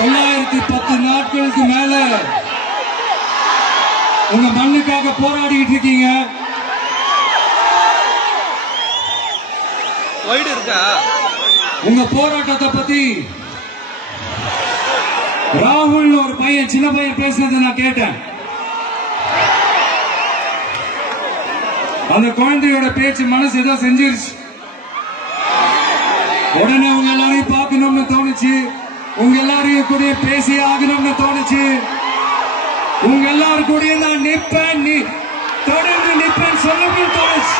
910 நாட்களுக்கு மேல உங்க மண்ணுக்காக போராடிட்டு இருக்கீங்க. உங்க போராட்டத்தை பத்தி ராகுல் ஒரு பையன், சின்ன பையன் பேசுனதை நான் கேட்டேன். அந்த குழந்தையோட பேச்சு மனசு ஏதோ செஞ்சிருச்சு. உடனே உங்க எல்லாரையும் பார்க்கணும்னு தோணுச்சு, உங்க எல்லாரையும் கூட பேசி ஆகணும்னு தோணுச்சு, உங்க எல்லாரும் கூட நான் நிற்பேன், நீ தொடர்ந்து நிற்பேன் சொல்லணும்னு தோணுச்சு.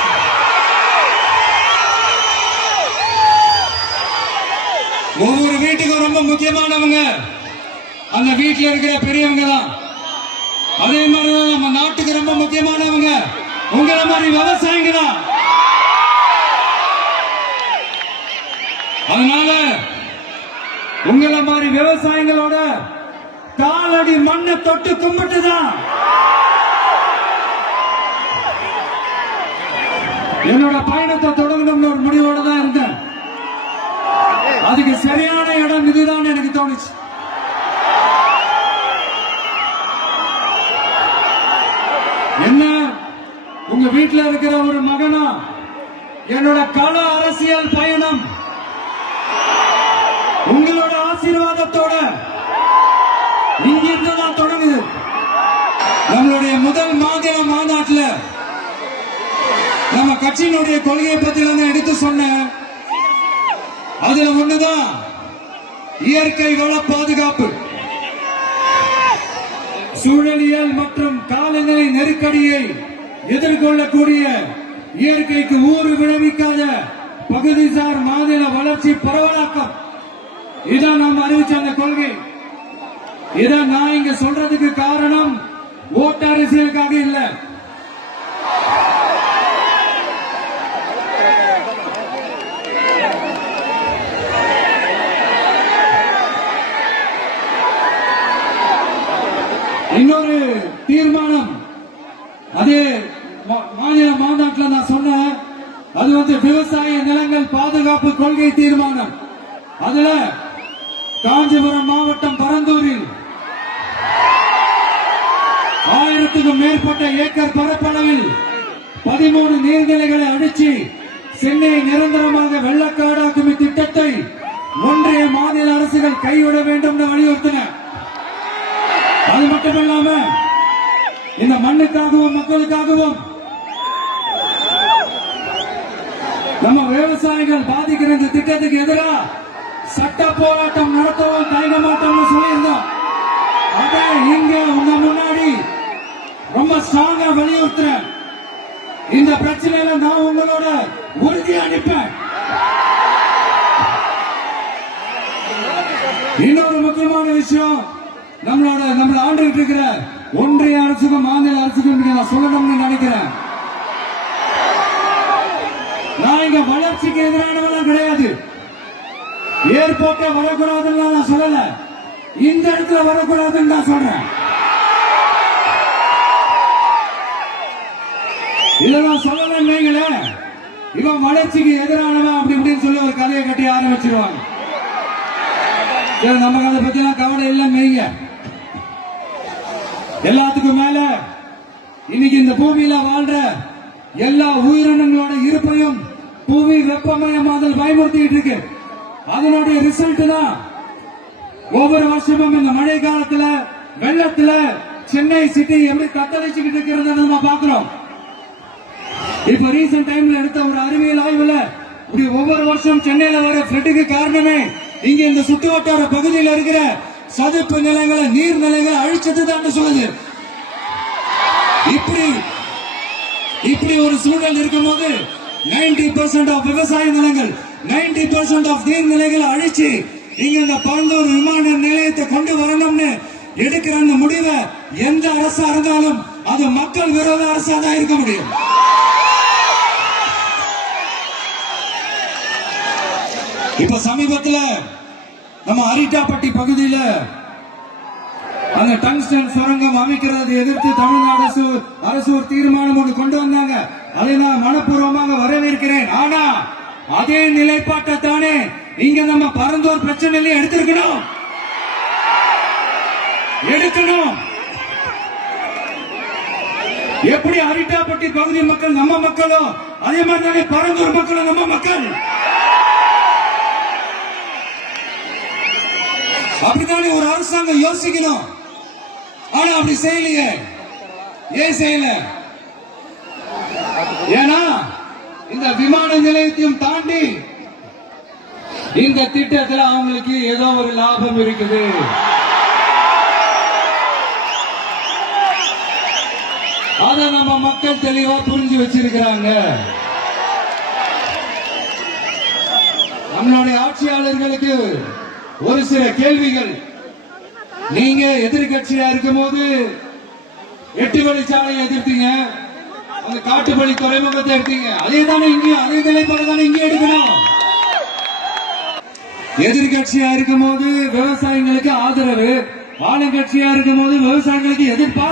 ஒவ்வொரு வீட்டுக்கும் ரொம்ப முக்கியமானவங்க அந்த வீட்டில் இருக்கிற பெரியவங்க தான். அதே மாதிரிதான் நம்ம நாட்டுக்கு ரொம்ப முக்கியமானவங்க உங்களை மாதிரி விவசாயிங்க தான். அதனால உங்களை மாதிரி விவசாயிகளோட காலடி மண்ணை தொட்டு கும்பிட்டுதான் என்னோட பயணத்தை தொடங்கணும்னு ஒரு முடிவோட தான் இருந்தேன். அதுக்கு சரியான இடம் இதுதான் எனக்கு தோணுச்சு. என்ன உங்க வீட்டுல இருக்கிற ஒரு மகனா என்னோட கள அரசியல் பயணம் உங்களோட ஆசீர்வாதத்தோட இங்கிருந்து தான் தொடங்குது. நம்மளுடைய முதல் மாநில மாநாட்டில் நம்ம கட்சியினுடைய கொள்கையை பத்தி நான் எடுத்து சொன்னேன். அதுல ஒண்ணுதான் இயற்கை வள பாதுகாப்பு. சூழலியல் மற்றும் காலநிலை நெருக்கடியை எதிர்கொள்ளக்கூடிய இயற்கைக்கு ஊறு விளைவிக்காத பகுதிசார் மாநில வளர்ச்சி பரவலாக்கம், இதான் நாம் அறிவிச்ச அந்த கொள்கை. இதை நான் இங்க சொல்றதுக்கு காரணம் ஓட்டு அரசியலுக்காக இல்ல. இன்னொரு தீர்மானம் அதே மாநில மாநாட்டில் நான் சொன்னேன். அது விவசாய நிலங்கள் பாதுகாப்பு கொள்கை தீர்மானம். அதுல காஞ்சிபுரம் மாவட்டம் பரந்தூரில் 1000க்கும் மேற்பட்ட ஏக்கர் பரப்பளவில் 13 நீர்நிலைகளை அடிச்சு சென்னையை நிரந்தரமாக வெள்ளக்காடாக்கும் திட்டத்தை ஒன்றிய மாநில அரசுகள் கைவிட வேண்டும் வலியுறுத்தின. அது மட்டுமல்லாம இந்த மண்ணுக்காகவும் மக்களுக்காகவும் நம்ம விவசாயிகள் பாதிக்கிற இந்த திட்டத்துக்கு எதிராக சட்ட போராட்டம் நடத்தவும் தயங்க மாட்டோம்னு சொல்லியிருந்தோம். அதை இங்க உங்க முன்னாடி ரொம்ப ஸ்ட்ராங்கா வலியுறுத்துறேன். இந்த பிரச்சனையில நான் உங்களோட உறுதியா நிற்பேன். இன்னொரு முக்கியமான விஷயம், நம்மள ஆண்டுகிட்டு இருக்கிற ஒன்றிய அரசுக்கும் மாநில அரசுக்கும் நான் சொல்லணும்னு நினைக்கிறேன். நான் இங்க வளர்ச்சிக்கு எதிரானவெல்லாம் கிடையாது. ஏர்போர்ட்டை வரக்கூடாதுன்னு நான் சொல்லல, இந்த இடத்துல வரக்கூடாதுன்னு நான் சொல்றேன். இதெல்லாம் சொல்லலன்னு இவன் வளர்ச்சிக்கு எதிரானவன் அப்படி இப்படின்னு சொல்லி ஒரு கதையை கட்டி ஆரம்பிச்சிருவாங்க. நமக்கு அதை பத்தி எல்லாம் கவலை இல்லை மெய்ங்க. எல்லாத்துக்கும் மேல இன்னைக்கு இந்த பூமியில வாழ்ற எல்லா உயிரினங்களோட இருப்பையும் புவி வெப்பமயமாதல் பயமுறுத்திட்டு இருக்கு. அதனுடைய ரிசல்ட் தான் ஒவ்வொரு வருஷமும் இந்த மழை காலத்துல வெள்ளத்துல சென்னை சிட்டி எப்படி தத்தளிச்சுக்கிட்டு இருக்கிறத நம்ம பாக்குறோம். இப்ப ரீசன்ட் டைம்ல எடுத்த ஒரு அறிவியல் ஆய்வுல ஒவ்வொரு வருஷம் சென்னையில வர ஃபிளட்டுக்கு காரணமே இங்க இந்த சுற்றுவட்டார பகுதியில் இருக்கிற சதுப்பு நிலங்களை நீர்நிலைகளை அழிச்சது தான் சொல்லுது. இப்படி ஒரு சூழல் இருக்கும்போது 90% ஆஃப் விவசாய நிலங்கள் 90% ஆஃப் நீர்நிலைகளை அழிச்சு இங்க இந்த பரந்தூர் விமான நிலையத்தை கொண்டு வரணும்னு எடுக்கிற அந்த முடிவை எந்த அரசா இருந்தாலும் அது மக்கள் விரோத அரசா தான் இருக்க முடியும். இப்ப சமீபத்தில் நம்ம அரிட்டாப்பட்டி பகுதியில் அந்த டங்ஸ்டன் சுரங்கம் அமைக்கிறது எதிர்த்து தமிழ்நாடு அரசு ஒரு தீர்மானம் ஒன்று கொண்டு வந்தாங்க. அதை நான் மனப்பூர்வமாக வரவேற்கிறேன். ஆனா அதே நிலைப்பாட்டை தானே இங்க நம்ம பரந்தூர் பிரச்சனையில எடுத்திருக்கணும். எடுக்கணும். எப்படி அரிட்டாப்பட்டி பகுதி மக்கள் நம்ம மக்களோ அதே மாதிரி தானே பரந்தூர் மக்களும் நம்ம மக்கள். அப்படித்தானே ஒரு அரசாங்கம் யோசிக்கணும். ஆனா அப்படி செய்யலையே. ஏன் செய்யல? ஏன்னா இந்த விமான நிலையத்தையும் தாண்டி இந்த திட்டத்தில் அவங்களுக்கு ஏதோ ஒரு லாபம் இருக்குது. அத நம்ம மக்கள் தெளிவா புரிஞ்சு வச்சிருக்கிறாங்க. நம்மளுடைய ஆட்சியாளர்களுக்கு ஒரு சில கேள்விகள். நீங்க எதிர்கட்சியா இருக்கும் போது 8 வழிச்சாலையை எதிர்த்தீங்க, அந்த காட்டுப்பள்ளி துறைமுகத்தை எடுத்தீங்க. அதே தானே இங்கேயும் அதே நிலைப்பாடு தானே இங்கே எடுக்கணும். எதிர்கட்சியா இருக்கும் போது விவசாயிகளுக்கு ஆதரவு, ஆளுங்கட்சியா இருக்கும் போது விவசாயிகளுக்கு எதிர்ப்பா?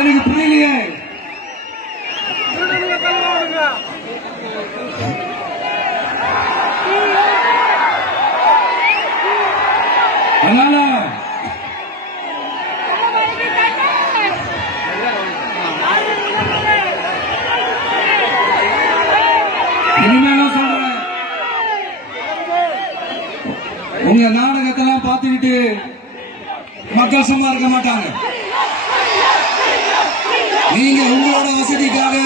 எனக்கு புரியலையே. அதனால இனிமேலும் சொல்றேன், உங்க நாடகத்தெல்லாம் பார்த்துக்கிட்டு மக்கள் சும்மா இருக்க மாட்டாங்க. நீங்க உங்களோட வசதிக்காக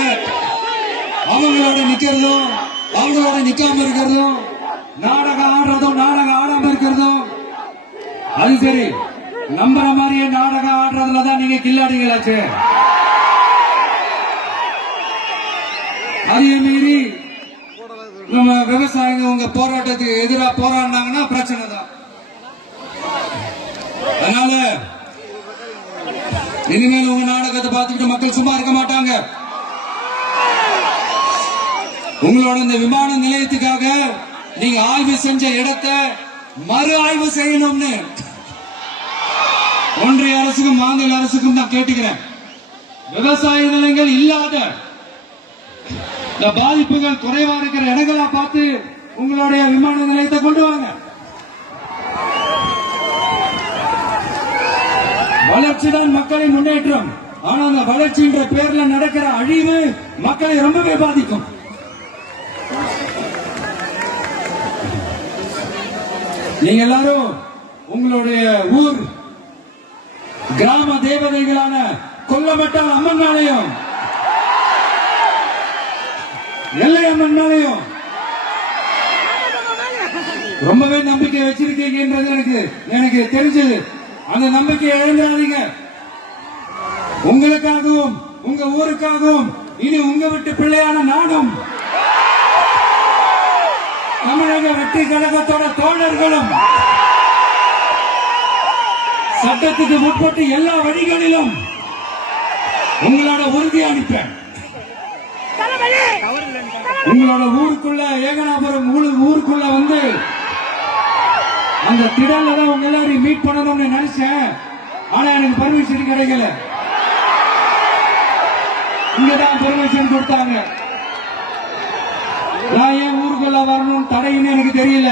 அவங்களோட நிக்கிறதும் அவங்களோட நிக்காம இருக்கிறதும், நாடகம் ஆடுறதும் நாடகம் ஆடாம இருக்கிறதும், அது சரி. நம்புற மாதிரியே நாடகம் ஆடுறதுலதான் நீங்க கில்லாடிங்களாச்சு. அதே மீறி நம்ம விவசாயிங்க உங்க போராட்டத்துக்கு எதிராக போராடினாங்கன்னா பிரச்சனை தான். அதனால இனிமேல் உங்க நாடகத்தை பார்த்துக்கிட்டு மக்கள் சும்மா இருக்க மாட்டாங்க. உங்களோட இந்த விமான நிலையத்துக்காக நீங்க ஆய்வு செஞ்ச இடத்தை மறு ஆய்வு செய்யணும்னு ஒன்றிய அரசுக்கும் மாநில அரசுக்கும் நான் கேட்டுக்கிறேன். விவசாய நிலங்கள் இல்லாத இந்த பாதிப்புகள் குறைவா இருக்கிற இடங்களா பார்த்து உங்களுடைய விமான நிலையத்தை கொண்டு வாங்க. வளர்ச்சி தான் மக்களின் முன்னேற்றம். ஆனா அந்த வளர்ச்சின்ற பேர்ல நடக்கிற அழிவு மக்களை ரொம்பவே பாதிக்கும். நீங்க எல்லாரும் உங்களுடைய ஊர் கிராம தேவதைகளான கொல்லமட்டால் அம்மன் ஆலயம், எல்லை அம்மன் ஆலயம் ரொம்பவே நம்பிக்கை வச்சிருக்கீங்கன்றது எனக்கு தெரிஞ்சது. அந்த நம்பிக்கையை இழந்துடாதீங்க. உங்களுக்காகவும் உங்க ஊருக்காகவும் இனி உங்க விட்டு பிள்ளையான நாடும் தமிழக வெற்றி கழகத்தோட தோழர்களும் சட்டத்துக்கு முற்பட்டு எல்லா வழிகளிலும் உங்களோட உறுதி அளிப்பேன். உங்களோட ஊருக்குள்ள ஏகனாபுரம் ஊருக்குள்ள வந்து அந்த திடல்ல தான் உங்க எல்லாரையும் மீட் பண்ணணும்னு நினைச்சேன். ஆனா எனக்கு பர்மிஷன் கிடைக்கல. இங்கதான் பர்மிஷன் கொடுத்தாங்க. நான் ஏன் ஊருக்குள்ள வரணும் தடைன்னு எனக்கு தெரியல.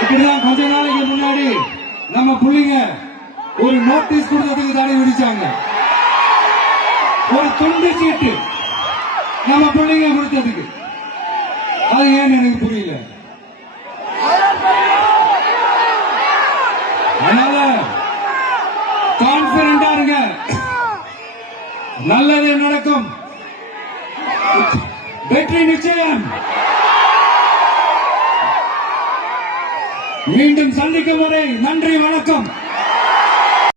இப்படிதான் கொஞ்ச நாளைக்கு முன்னாடி நம்ம புள்ளிங்க ஒரு நோட்டீஸ் கொடுத்ததுக்கு தடை விதிச்சாங்க. ஒரு துண்டு சீட்டு நம்ம பிள்ளைங்க கொடுத்ததுக்கு. அது ஏன்னு எனக்கு புரியல. அதனால கான்பிடண்டா இருங்க, நல்லது நடக்கும், வெற்றி நிச்சயம். மீண்டும் சந்திக்கும் வரை நன்றி, வணக்கம்.